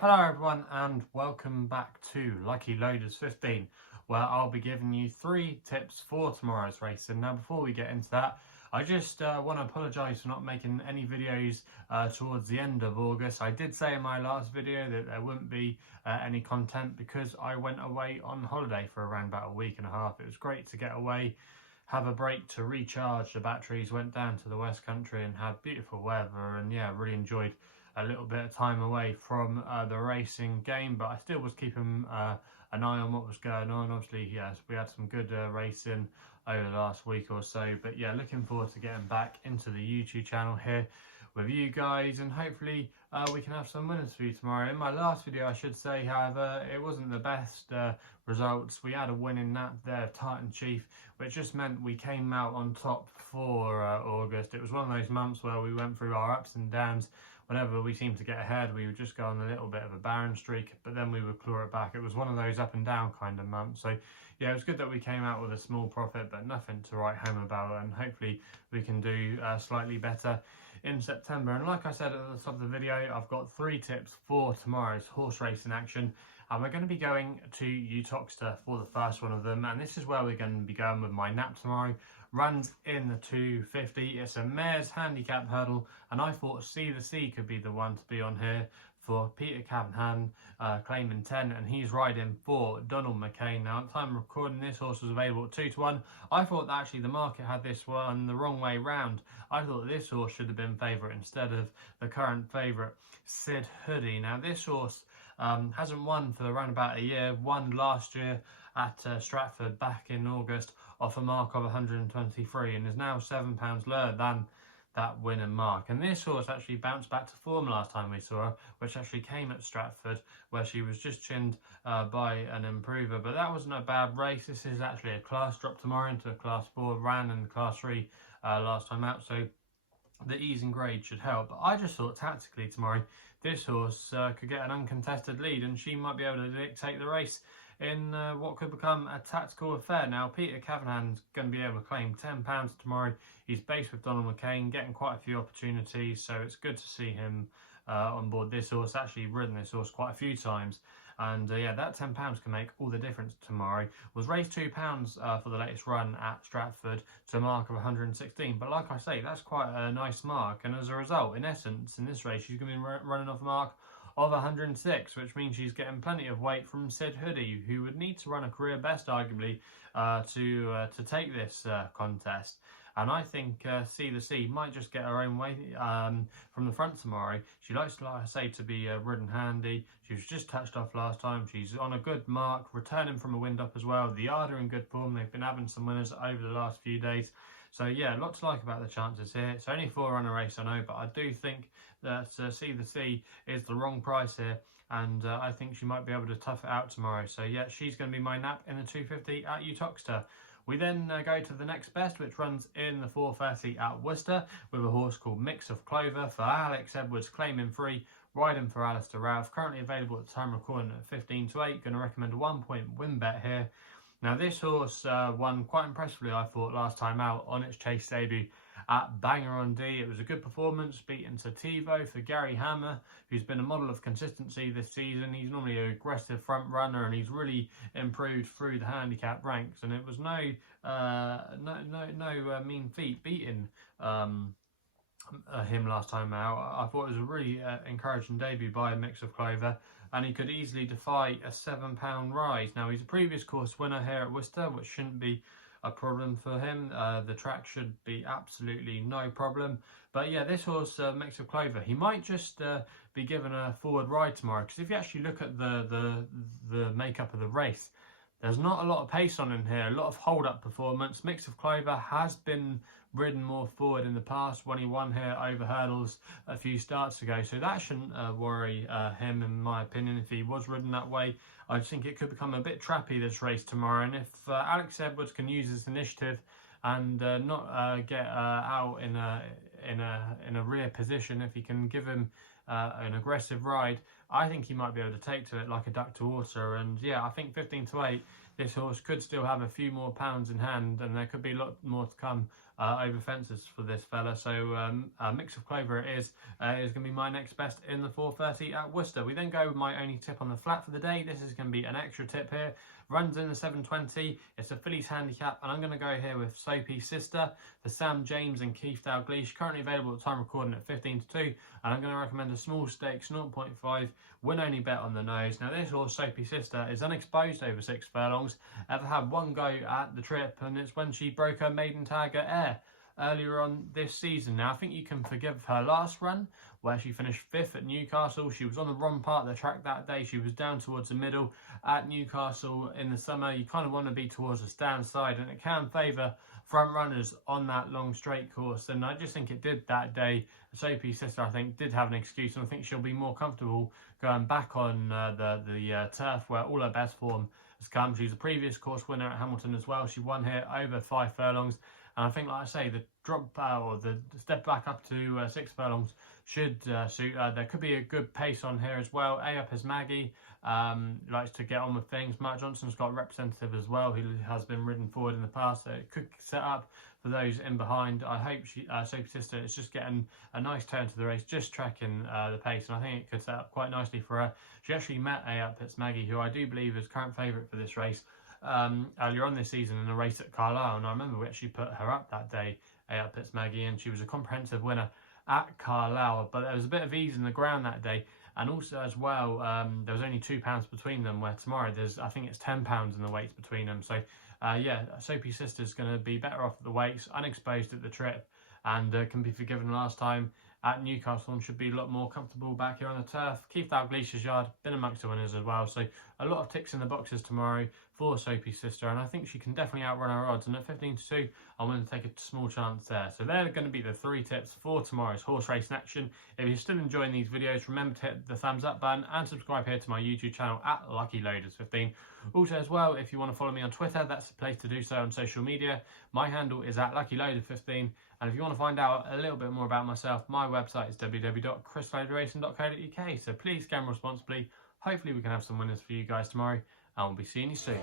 Hello everyone and welcome back to Lucky Loaders 15, where I'll be giving you 3 tips for tomorrow's race. And now before we get into that, I just want to apologise for not making any videos towards the end of August. I did say in my last video that there wouldn't be any content because I went away on holiday for around about a week and a half. It was great to get away, have a break to recharge the batteries, went down to the West Country and had beautiful weather, and yeah, really enjoyed a little bit of time away from the racing game, but I still was keeping an eye on what was going on. Obviously, yes, we had some good racing over the last week or so, but yeah, looking forward to getting back into the YouTube channel here with you guys, and hopefully we can have some winners for you tomorrow. In my last video, I should say, however, it wasn't the best results. We had a win in that there, Titan Chief, which just meant we came out on top for August. It was one of those months where we went through our ups and downs. Whenever we seemed to get ahead, we would just go on a little bit of a barren streak, but then we would claw it back. It was one of those up and down kind of months. So yeah, it was good that we came out with a small profit, but nothing to write home about, and hopefully we can do slightly better in September. And like I said at the top of the video, I've got 3 tips for tomorrow's horse racing action, and we're going to be going to Uttoxeter for the first one of them, and this is where we're going to be going with my nap tomorrow. Runs in the 250. It's a mare's handicap hurdle, and I thought C the C could be the one to be on here for Peter Cavenhan, claiming 10, and he's riding for Donald McCain. Now, at the time of recording, this horse was available at 2 to 1. I thought that actually the market had this one the wrong way round. I thought this horse should have been favourite instead of the current favourite, Sid Hoodie. Now, this horse hasn't won for around about a year. Won last year at Stratford back in August off a mark of 123, and is now £7 lower than that winning mark. And this horse actually bounced back to form last time we saw her, which actually came at Stratford, where she was just chinned by an improver. But that wasn't a bad race. This is actually a class drop tomorrow into a class 4, ran in class 3 last time out, so the ease and grade should help. But I just thought tactically tomorrow this horse could get an uncontested lead, and she might be able to dictate the race in what could become a tactical affair. Now, Peter Cavenhan's going to be able to claim £10 tomorrow. He's based with Donald McCain, getting quite a few opportunities, so it's good to see him on board this horse. Actually ridden this horse quite a few times, and yeah, that £10 can make all the difference tomorrow. Was raised £2 for the latest run at Stratford to a mark of 116, but like I say, that's quite a nice mark, and as a result, in essence, in this race, she's going to be running off a mark of 106, which means she's getting plenty of weight from Sid Hoodie, who would need to run a career best, arguably, to take this contest. And I think C the C might just get her own way from the front tomorrow. She likes, like I say, to be ridden handy. She was just touched off last time. She's on a good mark, returning from a wind up as well. The Yard are in good form. They've been having some winners over the last few days. So yeah, lots to like about the chances here. It's only 4 runner race, I know, but I do think that C the C is the wrong price here, and I think she might be able to tough it out tomorrow. So yeah, she's going to be my nap in the 250 at Uttoxeter. We then go to the next best, which runs in the 430 at Worcester with a horse called Mix of Clover for Alex Edwards, claiming 3, riding for Alistair Ralph. Currently available at the time of recording at 15 to 8. Going to recommend a 1-point win bet here. Now, this horse won quite impressively, I thought, last time out on its chase debut at Banger on D. It was a good performance, beaten Sativo for Gary Hammer, who's been a model of consistency this season. He's normally an aggressive front runner, and he's really improved through the handicap ranks. And it was no mean feat beating him last time out. I thought it was a really encouraging debut by a Mix of Clover, and he could easily defy a £7 rise. Now, he's a previous course winner here at Worcester, which shouldn't be a problem for him. The track should be absolutely no problem. But yeah, this horse, Mix of Clover, he might just be given a forward ride tomorrow, because if you actually look at the makeup of the race, there's not a lot of pace on him here, a lot of hold-up performance. Mix of Clover has been ridden more forward in the past when he won here over hurdles a few starts ago, so that shouldn't worry him, in my opinion, if he was ridden that way. I just think it could become a bit trappy this race tomorrow, and if Alex Edwards can use his initiative and not get out in a rear position, if he can give him an aggressive ride, I think he might be able to take to it like a duck to water. And yeah, I think 15 to 8, this horse could still have a few more pounds in hand, and there could be a lot more to come over fences for this fella. So a mix of Clover it is going to be my next best in the 4:30 at Worcester. We then go with my only tip on the flat for the day. This is going to be an extra tip here. Runs in the 7:20. It's a fillies handicap, and I'm going to go here with Soapys Sister for Sam James and Keith Dalgleish. Currently available at time recording at 15-2, and I'm going to recommend a small stakes 0.5 win only bet on the nose. Now this horse Soapys Sister is unexposed over 6 furlongs. Ever had one go at the trip, and it's when she broke her maiden tag at Ayr earlier on this season. Now I think you can forgive her last run where she finished 5th at Newcastle. She was on the wrong part of the track that day. She was down towards the middle at Newcastle in the summer. You kind of want to be towards the stand side, and it can favour front runners on that long straight course, and I just think it did that day. Soapys Sister, I think, did have an excuse, and I think she'll be more comfortable going back on the turf where all her best form has come. She's a previous course winner at Hamilton as well. She won here over 5 furlongs, and I think, like I say, the drop or the step back up to 6 furlongs should suit her. There could be a good pace on here as well. A up is Maggie, likes to get on with things. Matt Johnson's got a representative as well who has been ridden forward in the past, so it could set up for those in behind. I hope Soapys Sister is just getting a nice turn to the race, just tracking the pace, and I think it could set up quite nicely for her. She actually met A up it's Maggie, who I do believe is current favourite for this race, earlier on this season in a race at Carlisle, and I remember we actually put her up that day, A up it's Maggie, and she was a comprehensive winner at Carlisle, but there was a bit of ease in the ground that day, and also as well there was only £2 between them, where tomorrow I think it's £10 in the weights between them. So yeah, Soapys Sister's going to be better off at the weights, unexposed at the trip, and can be forgiven last time at Newcastle, and should be a lot more comfortable back here on the turf. Keith Dalgleish's yard, been amongst the winners as well, so a lot of ticks in the boxes tomorrow for Soapys Sister, and I think she can definitely outrun her odds, and at 15-2 I'm going to take a small chance there. So they're going to be the 3 tips for tomorrow's horse race in action. If you're still enjoying these videos, remember to hit the thumbs up button and subscribe here to my YouTube channel at LuckyLoaders15. Also as well, if you want to follow me on Twitter, that's the place to do so on social media. My handle is at LuckyLoaders15, and if you want to find out a little bit more about myself, my website is www.chrisloaderracing.co.uk, so please gamble responsibly. Hopefully we can have some winners for you guys tomorrow, and we'll be seeing you soon.